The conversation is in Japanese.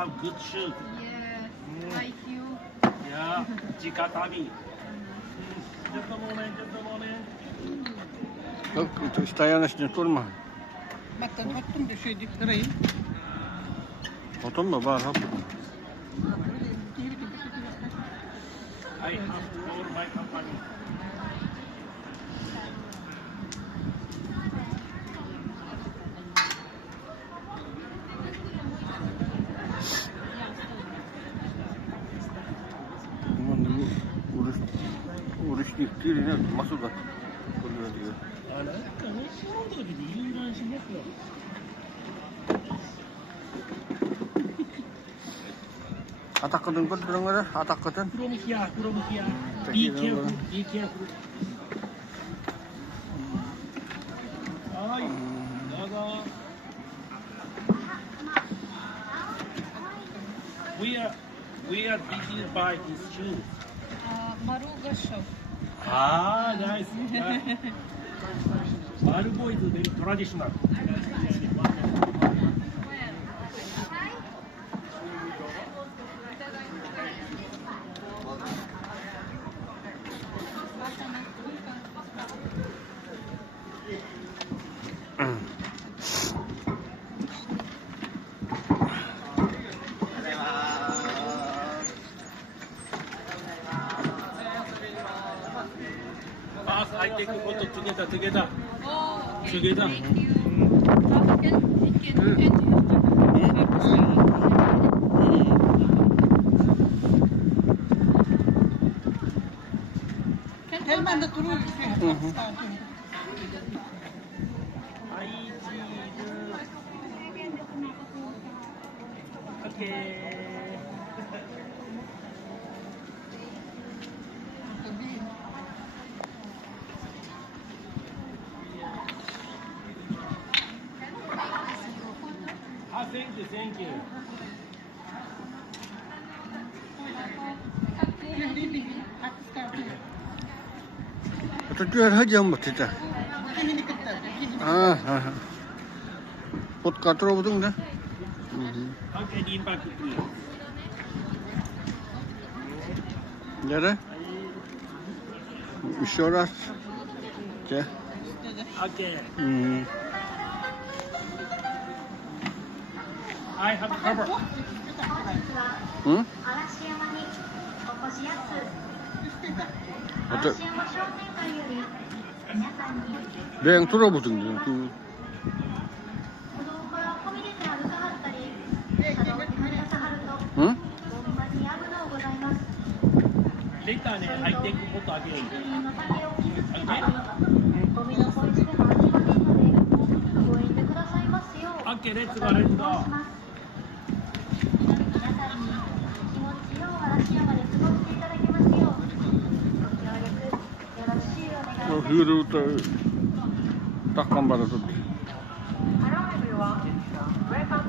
have good shoes. Yes, like you. Yeah, Jikatabi. Just a moment, just a moment. Itu istayanız ne kurma. Bakın hattım düşeydi kırayım. Otom mu var hap? I have for my company. Urus diktir ini masuk kan? Kuliah dia. Anak kamu semua tuh di Indonesia semua. Atak kadang kan terang ada, atak kadang. From here, from here. Be careful, be careful. Hi, Dada. We are did you buy these shoes? Maruga shop. Ah, nice. Marugo is very traditional. First, I take photo together. Oh, okay. Together. Thank you. Can Helmen de durur. Okay. Thank you. Atau dia ada jam betul tak? Ah. Pot katro betul dah. Okay, lean back please. Jadi, insurans. Okay. Okay. I have cover. 嵐山にお越しやす。嵐山商店街より皆さんに Dia yang turun betul tu. 歩道から飛び出て歩かはったり、車道に跳ねさはると、ほんまに危のうございます。 Later, I take photo again. 責任の竹を傷つけたり、ゴミのポイ捨てもありませんので、ご遠慮くださいますよう。 Okay, let's go, let's go. 皆さんに気持ちよう嵐山で過ごしていただけますよう、ご協力よろしくお願いいたします。 Hiru tak gambar tu. Hello everyone, welcome